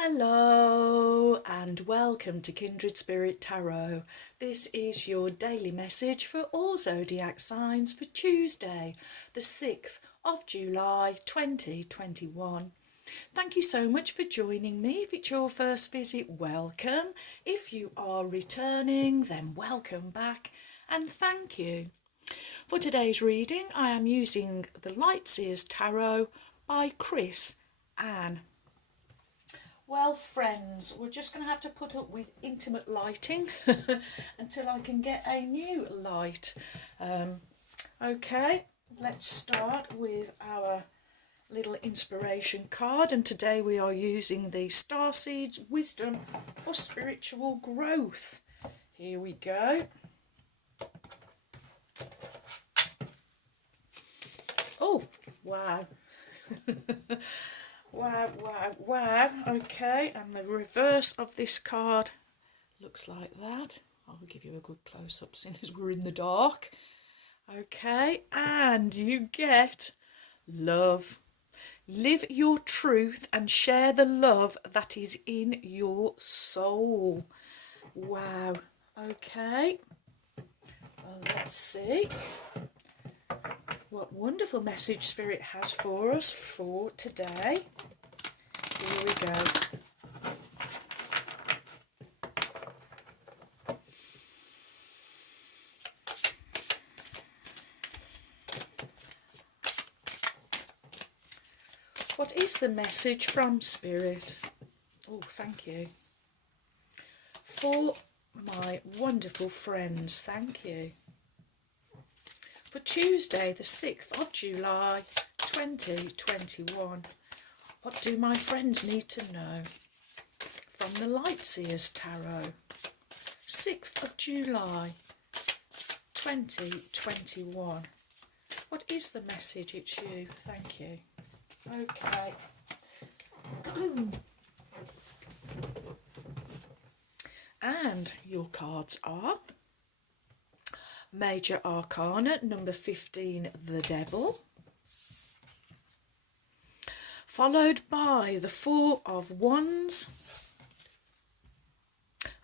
Hello and welcome to Kindred Spirit Tarot. This is your daily message for all zodiac signs for Tuesday, the 6th of July 2021. Thank you so much for joining me. If it's your first visit, welcome. If you are returning, then welcome back and thank you. For today's reading, I am using the Lightseers Tarot by Chris Anne. Well, friends, we're just going to have to put up with intimate lighting until I can get a new light. Okay, let's start with our little inspiration card. And today we are using the Starseeds Wisdom for Spiritual Growth. Here we go. Oh, wow. Wow. Okay, and the reverse of this card looks like that. I will give you a good close-up seeing as we're in the dark. Okay, and you get love. Live your truth and share the love that is in your soul. Wow. Okay, well, let's see what wonderful message Spirit has for us for today. Here we go. What is the message from Spirit? Oh, thank you. For my wonderful friends, thank you. For Tuesday, the 6th of July, 2021. What do my friends need to know? From the Lightseers Tarot, 6th of July, 2021. What is the message? It's you. Thank you. Okay. And your cards are Major Arcana, number 15, the Devil. Followed by the Four of Wands.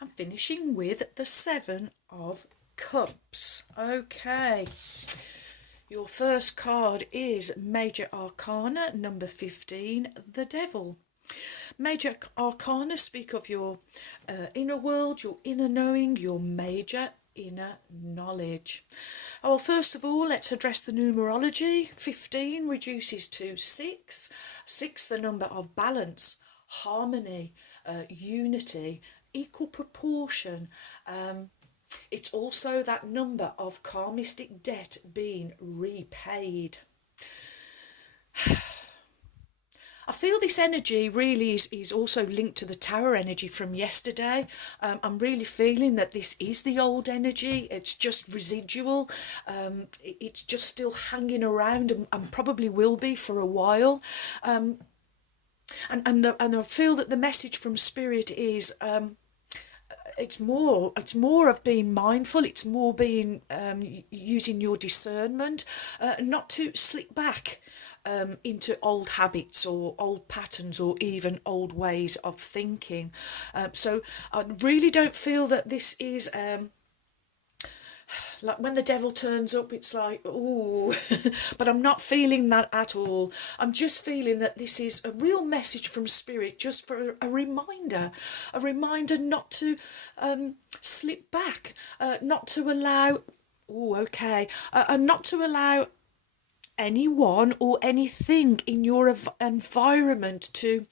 And finishing with the Seven of Cups. Okay. Your first card is Major Arcana, number 15, the Devil. Major Arcana speak of your inner world, your inner knowing, your major inner knowledge. Well, first of all, let's address the numerology. 15 reduces to 6. 6, the number of balance, harmony, unity, equal proportion. It's also that number of karmistic debt being repaid. I feel this energy really is also linked to the Tower energy from yesterday. I'm really feeling that this is the old energy. It's just residual. It's just still hanging around and probably will be for a while. And I feel that the message from Spirit is it's more of being mindful. It's more being using your discernment, not to slip back into old habits or old patterns or even old ways of thinking. So I really don't feel that this is like when the devil turns up, it's like, ooh, but I'm not feeling that at all. I'm just feeling that this is a real message from Spirit, just for a reminder not to slip back, not to allow, and not to allow anyone or anything in your environment to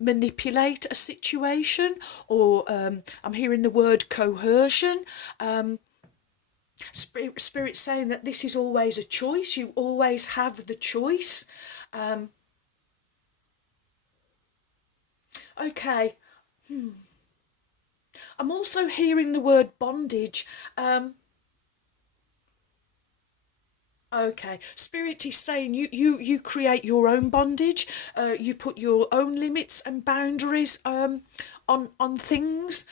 manipulate a situation, or I'm hearing the word coercion. Spirit saying that this is always a choice. You always have the choice. Okay. I'm also hearing the word bondage. Okay, Spirit is saying you create your own bondage. You put your own limits and boundaries on things.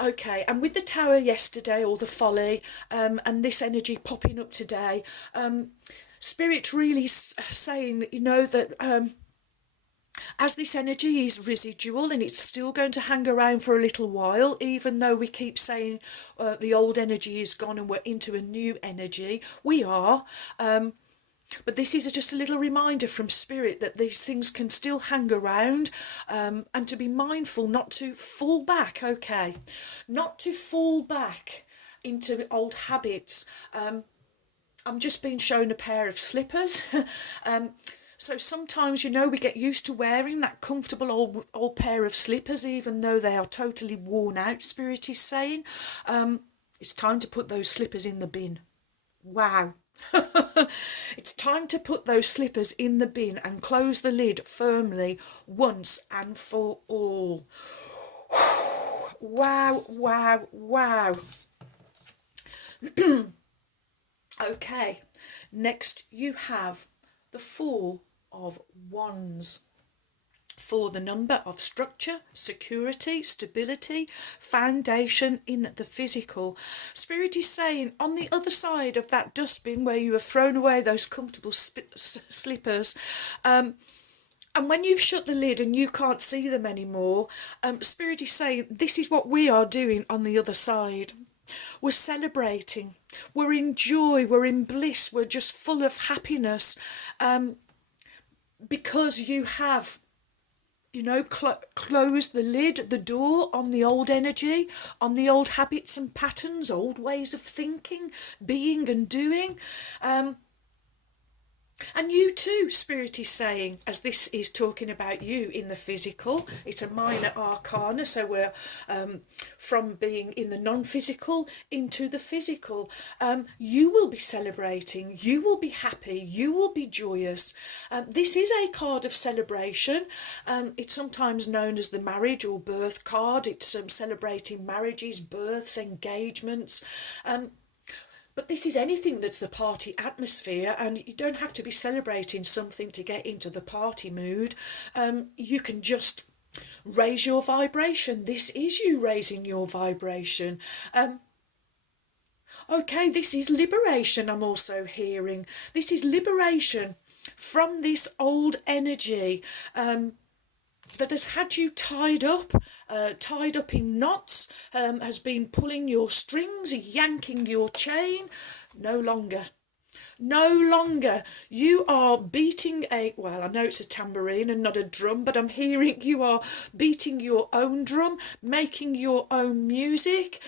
Okay, and with the Tower yesterday, or the folly, and this energy popping up today, Spirit's really saying, you know, that as this energy is residual and it's still going to hang around for a little while, even though we keep saying the old energy is gone and we're into a new energy, we are. But this is just a little reminder from Spirit that these things can still hang around, and to be mindful not to fall back, okay? Not to fall back into old habits. I'm just being shown a pair of slippers. So sometimes, you know, we get used to wearing that comfortable old pair of slippers, even though they are totally worn out, Spirit is saying. It's time to put those slippers in the bin. Wow. It's time to put those slippers in the bin and close the lid firmly once and for all. Wow, wow, wow. Okay, next you have the Four of Wands. For the number of structure, security, stability, foundation in the physical. Spirit is saying on the other side of that dustbin where you have thrown away those comfortable slippers, and when you've shut the lid and you can't see them anymore, Spirit is saying this is what we are doing on the other side. We're celebrating, we're in joy, we're in bliss, we're just full of happiness, because you have, you know, close the lid, the door on the old energy, on the old habits and patterns, old ways of thinking, being and doing. And you too, Spirit is saying, as this is talking about you in the physical, it's a minor arcana, so we're from being in the non-physical into the physical. You will be celebrating, you will be happy, you will be joyous. This is a card of celebration. It's sometimes known as the marriage or birth card. It's celebrating marriages, births, engagements. But this is anything that's the party atmosphere, and you don't have to be celebrating something to get into the party mood. You can just raise your vibration. This is you raising your vibration. Okay, this is liberation, I'm also hearing. This is liberation from this old energy that has had you tied up in knots, has been pulling your strings, yanking your chain. No longer. No longer. You are beating well, I know it's a tambourine and not a drum, but I'm hearing you are beating your own drum, making your own music.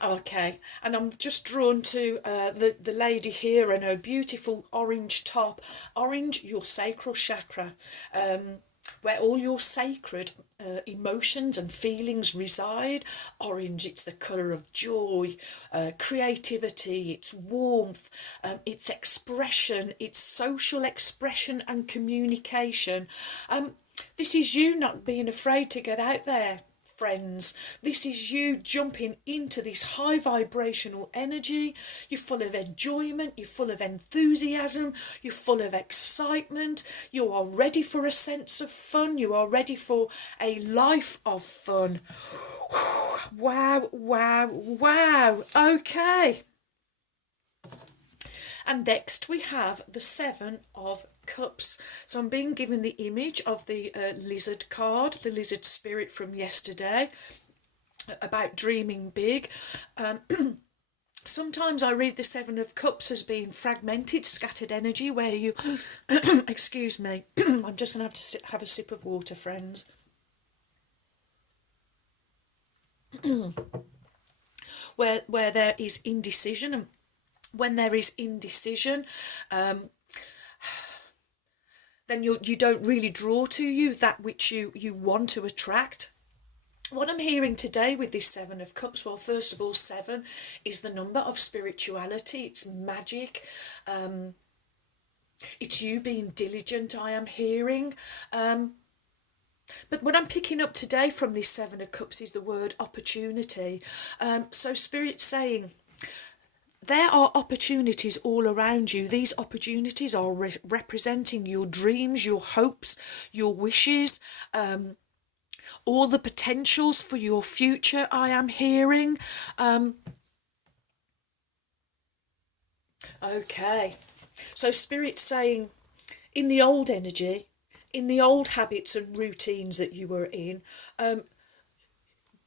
Okay, and I'm just drawn to the lady here and her beautiful orange top. Orange, your sacral chakra, where all your sacred emotions and feelings reside. Orange, it's the colour of joy, creativity, it's warmth, it's expression, it's social expression and communication. This is you not being afraid to get out there, friends. This is you jumping into this high vibrational energy. You're full of enjoyment, you're full of enthusiasm, you're full of excitement, you are ready for a sense of fun, you are ready for a life of fun. Wow, wow, wow. Okay. And next we have the Seven of Cups. So I'm being given the image of the lizard card, the lizard spirit from yesterday, about dreaming big. Sometimes I read the Seven of Cups as being fragmented, scattered energy, where you excuse me, I'm just going to have a sip of water, friends. where there is indecision, and when there is indecision, then you don't really draw to you that which you want to attract. What I'm hearing today with this Seven of Cups, well, first of all, 7 is the number of spirituality, it's magic, it's you being diligent, I am hearing. But what I'm picking up today from this Seven of Cups is the word opportunity. So Spirit's saying, there are opportunities all around you. These opportunities are representing your dreams, your hopes, your wishes, all the potentials for your future, I am hearing. Okay. So Spirit's saying, in the old energy, in the old habits and routines that you were in,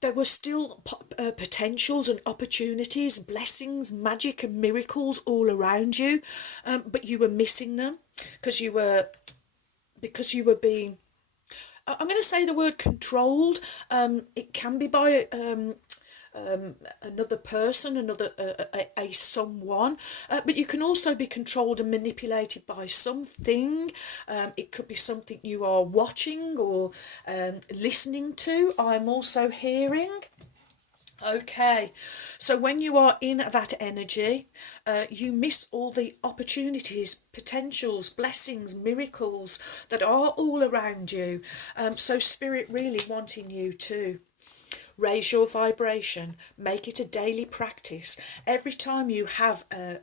there were still potentials and opportunities, blessings, magic and miracles all around you, but you were missing them because you were being, I'm going to say the word controlled. It can be by another person, a someone, but you can also be controlled and manipulated by something. It could be something you are watching or listening to. I'm also hearing. Okay, so when you are in that energy, you miss all the opportunities, potentials, blessings, miracles that are all around you. So Spirit really wanting you to raise your vibration, make it a daily practice. Every time you have a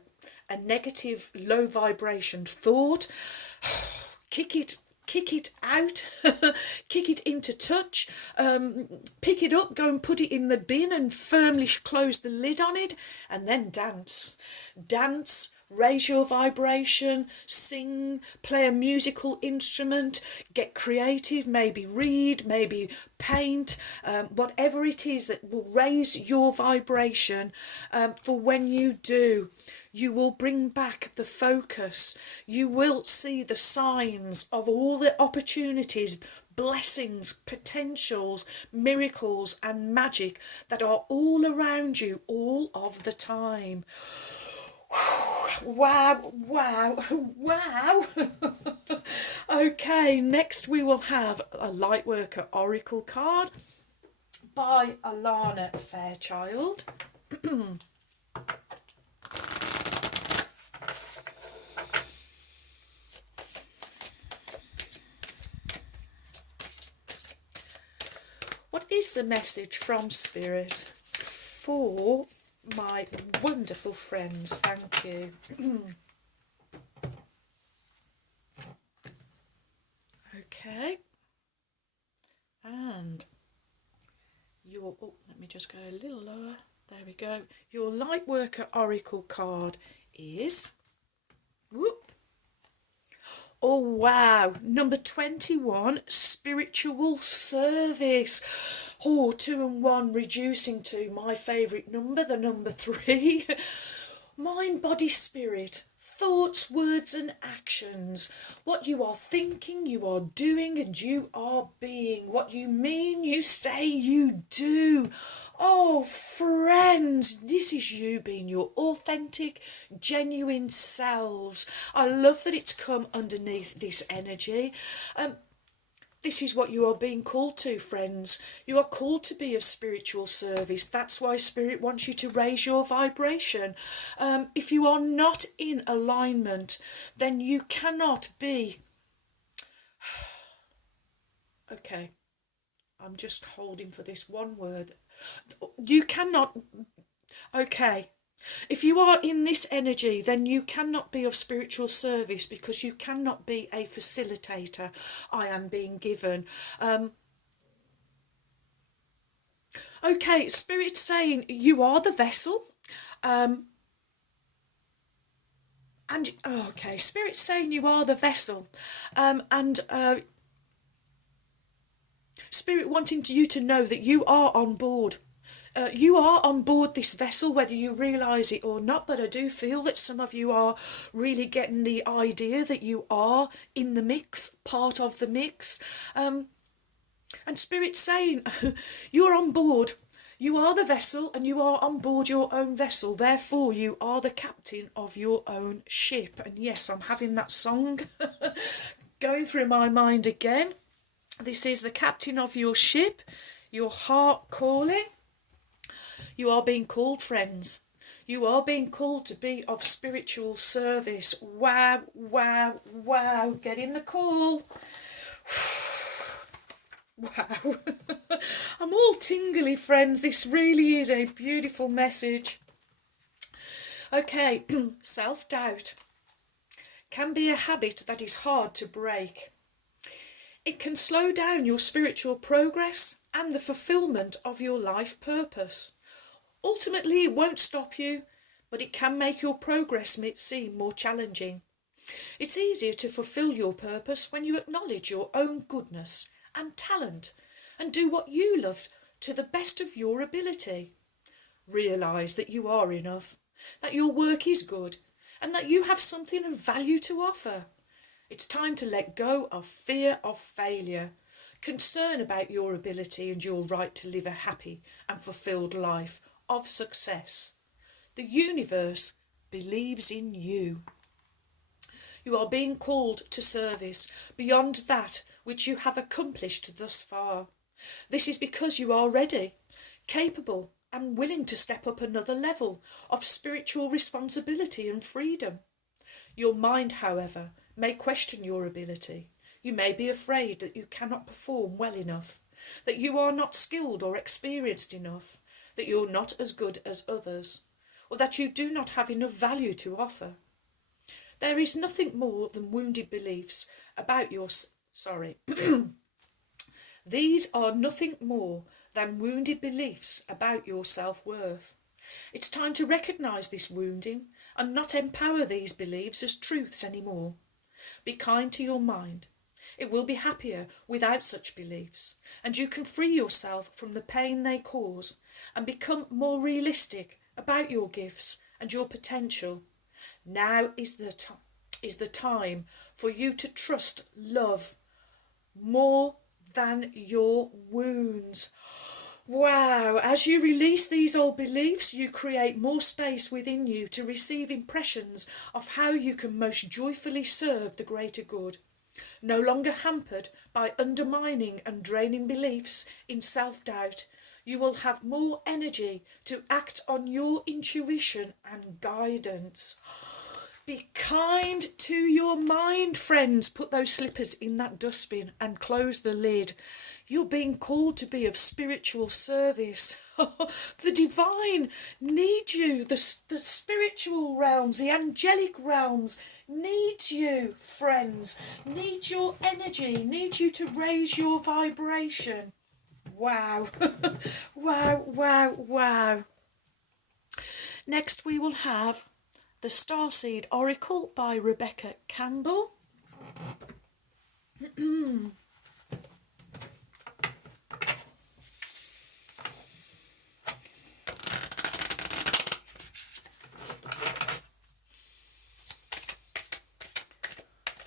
negative, low vibration thought, kick it out, kick it into touch, pick it up, go and put it in the bin and firmly close the lid on it, and then dance, raise your vibration, sing, play a musical instrument, get creative, maybe read, maybe paint, whatever it is that will raise your vibration. For when you do, you will bring back the focus. You will see the signs of all the opportunities, blessings, potentials, miracles and magic that are all around you all of the time. Wow, wow, wow. Okay, next we will have a Lightworker Oracle card by ALANA FAIRCHILD. What is the message from Spirit for my wonderful friends? Thank you. Okay. And your, oh, let me just go a little lower. There we go. Your Lightworker Oracle card is, whoop. Oh wow, number 21, spiritual service. Oh, 2 and 1 reducing to my favourite number, the number 3. Mind, body, spirit, thoughts, words and actions. What you are thinking, you are doing and you are being. What you mean, you say, you do. Oh, friends, this is you being your authentic, genuine selves. I love that it's come underneath this energy. This is what you are being called to, friends. You are called to be of spiritual service. That's why Spirit wants you to raise your vibration. If you are not in alignment, then you cannot be... Okay, I'm just holding for this one word. You cannot... Okay. If you are in this energy, then you cannot be of spiritual service because you cannot be a facilitator. I am being given. Okay, Spirit's saying you are the vessel. Okay, Spirit's saying you are the vessel. Spirit wanting you to know that you are on board. You are on board this vessel, whether you realise it or not, but I do feel that some of you are really getting the idea that you are in the mix, part of the mix. And Spirit's saying, you're on board. You are the vessel and you are on board your own vessel. Therefore, you are the captain of your own ship. And yes, I'm having that song going through my mind again. This is the captain of your ship, your heart calling. You are being called, friends. You are being called to be of spiritual service. Wow, wow, wow. Get in the call. Wow. I'm all tingly, friends. This really is a beautiful message. Okay, self-doubt can be a habit that is hard to break. It can slow down your spiritual progress and the fulfillment of your life purpose. Ultimately, it won't stop you, but it can make your progress seem more challenging. It's easier to fulfill your purpose when you acknowledge your own goodness and talent and do what you love to the best of your ability. Realise that you are enough, that your work is good, and that you have something of value to offer. It's time to let go of fear of failure, concern about your ability and your right to live a happy and fulfilled life of success. The universe believes in you. You are being called to service beyond that which you have accomplished thus far. This is because you are ready, capable, and willing to step up another level of spiritual responsibility and freedom. Your mind, however, may question your ability. You may be afraid that you cannot perform well enough, that you are not skilled or experienced enough, that you're not as good as others, or that you do not have enough value to offer. There is nothing more than wounded beliefs about your... These are nothing more than wounded beliefs about your self-worth. It's time to recognise this wounding and not empower these beliefs as truths anymore. Be kind to your mind. It will be happier without such beliefs, and you can free yourself from the pain they cause and become more realistic about your gifts and your potential. Now is the time for you to trust love more than your wounds. Wow, as you release these old beliefs, you create more space within you to receive impressions of how you can most joyfully serve the greater good. No longer hampered by undermining and draining beliefs in self-doubt, you will have more energy to act on your intuition and guidance. Be kind to your mind, friends. Put those slippers in that dustbin and close the lid. You're being called to be of spiritual service. The divine needs you. The spiritual realms, the angelic realms needs you, friends. Need your energy. Need you to raise your vibration. Wow. Wow, wow, wow. Next we will have the Starseed Oracle by Rebecca Campbell.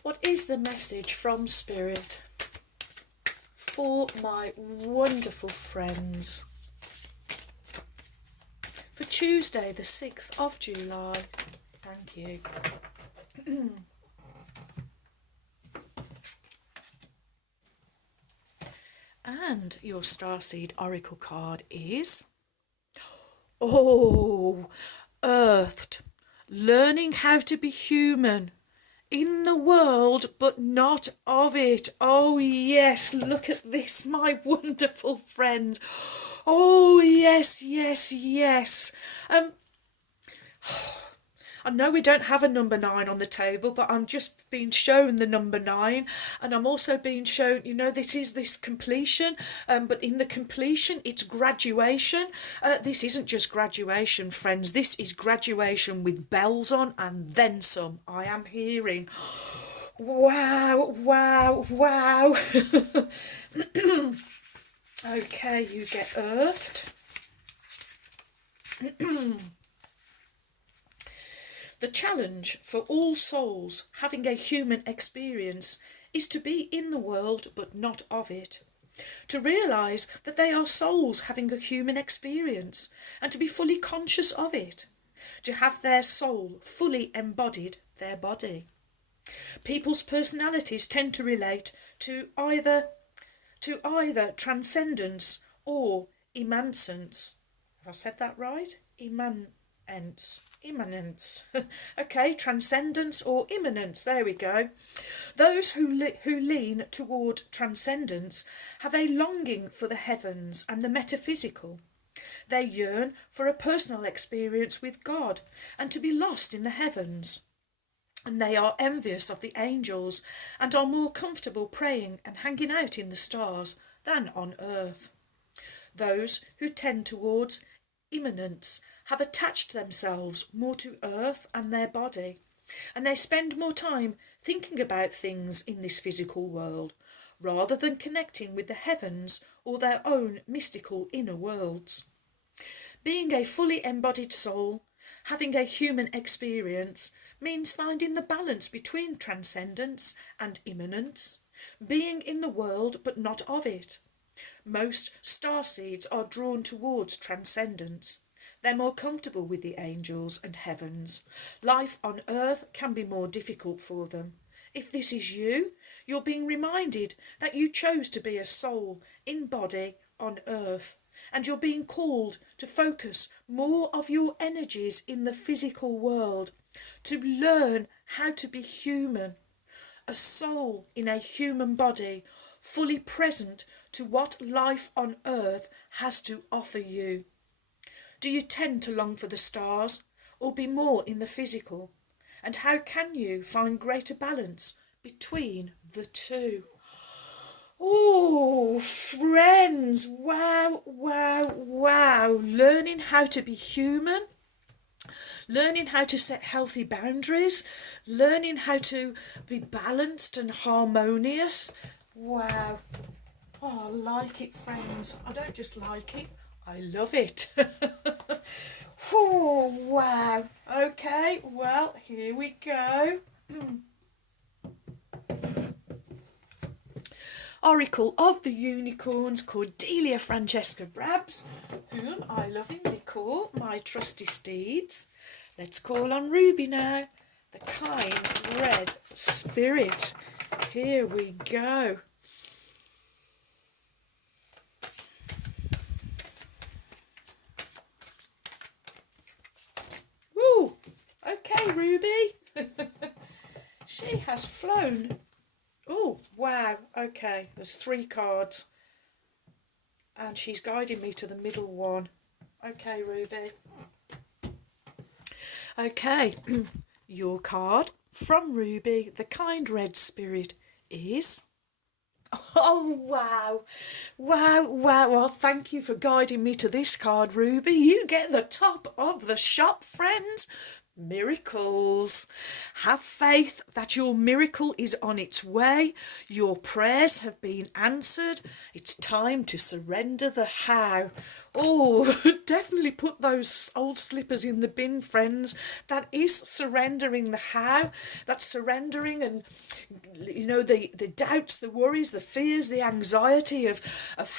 What is the message from Spirit for my wonderful friends for Tuesday the 6th of July? Thank you. And your Starseed Oracle card is... Oh, Earthed. Learning how to be human. In the world, but not of it. Oh, yes, look at this, my wonderful friend. Oh, yes, yes, yes. I know we don't have a number 9 on the table, but I'm just being shown the number 9, and I'm also being shown, you know, this completion, but in the completion, it's graduation. This isn't just graduation, friends. This is graduation with bells on and then some. I am hearing. Wow, wow, wow. Okay, you get earthed. The challenge for all souls having a human experience is to be in the world but not of it. To realise that they are souls having a human experience and to be fully conscious of it. To have their soul fully embodied their body. People's personalities tend to relate to either transcendence or immanence. Have I said that right? Immanence. Okay, transcendence or immanence. There we go. Those who lean toward transcendence have a longing for the heavens and the metaphysical. They yearn for a personal experience with God and to be lost in the heavens. And they are envious of the angels and are more comfortable praying and hanging out in the stars than on earth. Those who tend towards immanence have attached themselves more to earth and their body, and they spend more time thinking about things in this physical world rather than connecting with the heavens or their own mystical inner worlds. Being a fully embodied soul, having a human experience, means finding the balance between transcendence and immanence, being in the world but not of it. Most starseeds are drawn towards transcendence. They're more comfortable with the angels and heavens. Life on earth can be more difficult for them. If this is you, you're being reminded that you chose to be a soul in body on earth, and you're being called to focus more of your energies in the physical world, to learn how to be human, a soul in a human body, fully present to what life on earth has to offer you. Do you tend to long for the stars or be more in the physical? And how can you find greater balance between the two? Oh, friends, wow, wow, wow. Learning how to be human, learning how to set healthy boundaries, learning how to be balanced and harmonious. Wow. Oh, I like it, friends. I don't just like it, I love it. Oh, wow. Okay, well, here we go. Oracle of the Unicorns, Cordelia Francesca Brabs, whom I lovingly call my trusty steeds. Let's call on Ruby now, the kind red spirit. Here we go. Woo! Okay, Ruby. She has flown. Oh, wow. Okay, there's 3 cards. And she's guiding me to the middle one. Okay, Ruby. Okay, your card from Ruby, the kind red spirit, is... Oh, wow. Wow, wow. Well, thank you for guiding me to this card, Ruby. You get the top of the shop, friends. Miracles. Have faith that your miracle is on its way. Your prayers have been answered. It's time to surrender the how. Oh, definitely put those old slippers in the bin, friends. That is surrendering the how. That's surrendering and, you know, the doubts, the worries, the fears, the anxiety of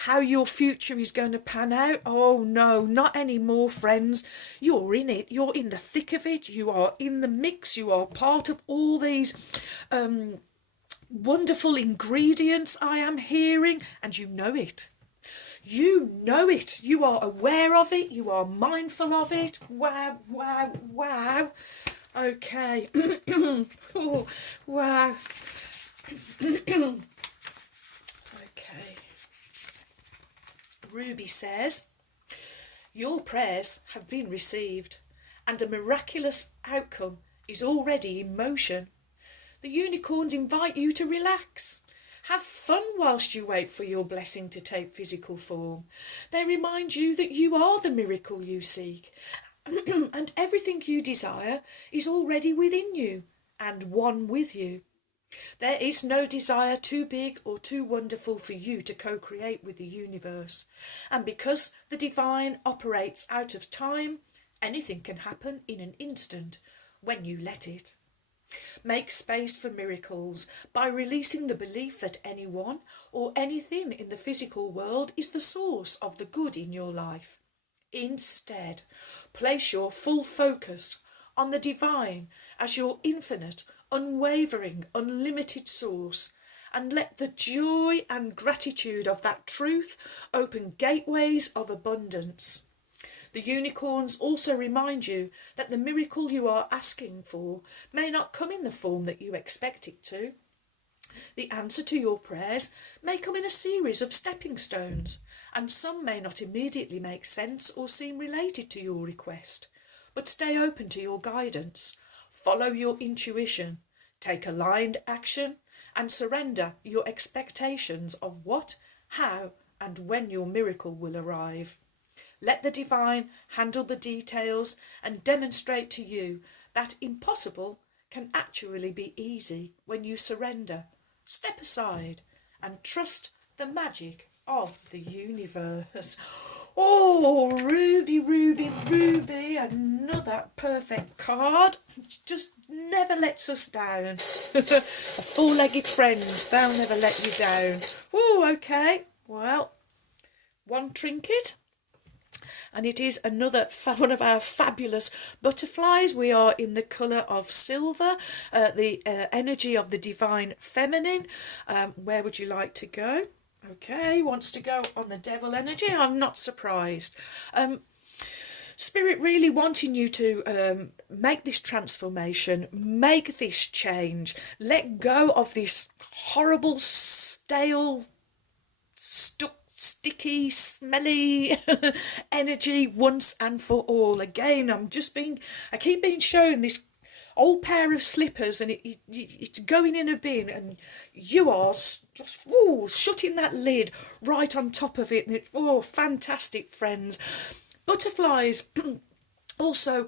how your future is going to pan out. Oh, no, not anymore, friends. You're in it. You're in the thick of it. You are in the mix. You are part of all these wonderful ingredients I am hearing, and you know it. You know it. You are aware of it. You are mindful of it. Wow, wow, wow. Okay. Oh, wow. Okay. Ruby says, your prayers have been received and a miraculous outcome is already in motion. The unicorns invite you to relax. Have fun whilst you wait for your blessing to take physical form. They remind you that you are the miracle you seek and everything you desire is already within you and one with you. There is no desire too big or too wonderful for you to co-create with the universe. And because the divine operates out of time, anything can happen in an instant when you let it. Make space for miracles by releasing the belief that anyone or anything in the physical world is the source of the good in your life. Instead, place your full focus on the divine as your infinite, unwavering, unlimited source, and let the joy and gratitude of that truth open gateways of abundance. The unicorns also remind you that the miracle you are asking for may not come in the form that you expect it to. The answer to your prayers may come in a series of stepping stones, and some may not immediately make sense or seem related to your request. But stay open to your guidance, follow your intuition, take aligned action, and surrender your expectations of what, how, and when your miracle will arrive. Let the divine handle the details and demonstrate to you that impossible can actually be easy when you surrender, step aside, and trust the magic of the universe. Oh, Ruby, Ruby, Ruby, another perfect card. Just never lets us down. A four-legged friend, they'll never let you down. Oh, okay. Well, one trinket. And it is another one of our fabulous butterflies. We are in the colour of silver, the energy of the divine feminine. Where would you like to go? Okay, wants to go on the devil energy. I'm not surprised. Spirit really wanting you to make this transformation, make this change, let go of this horrible, stale, stuck, sticky, smelly energy once and for all. Again, I keep being shown this old pair of slippers, and it's going in a bin, and you are just shutting that lid right on top of it. And fantastic, friends. Butterflies also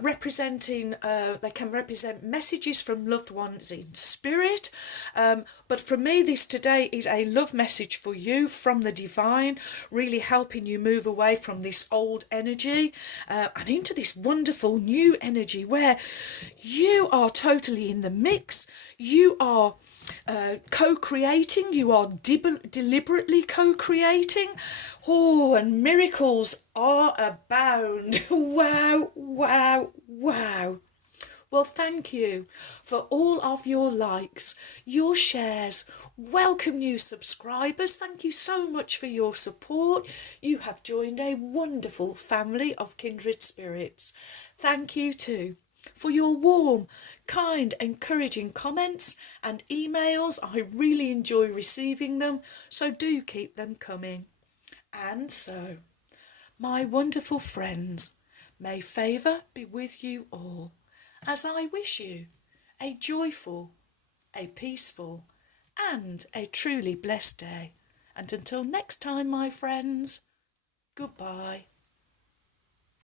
representing, they can represent messages from loved ones in spirit, but for me this today is a love message for you from the divine, really helping you move away from this old energy and into this wonderful new energy where you are totally in the mix. You are co-creating, you are deliberately co-creating. Oh, and miracles are abound. Wow, wow, wow. Well, thank you for all of your likes, your shares. Welcome new subscribers. Thank you so much for your support. You have joined a wonderful family of kindred spirits. Thank you too for your warm, kind, encouraging comments and emails. I really enjoy receiving them, so do keep them coming. And so, my wonderful friends, may favour be with you all, as I wish you a joyful, a peaceful, and a truly blessed day. And until next time, my friends, goodbye.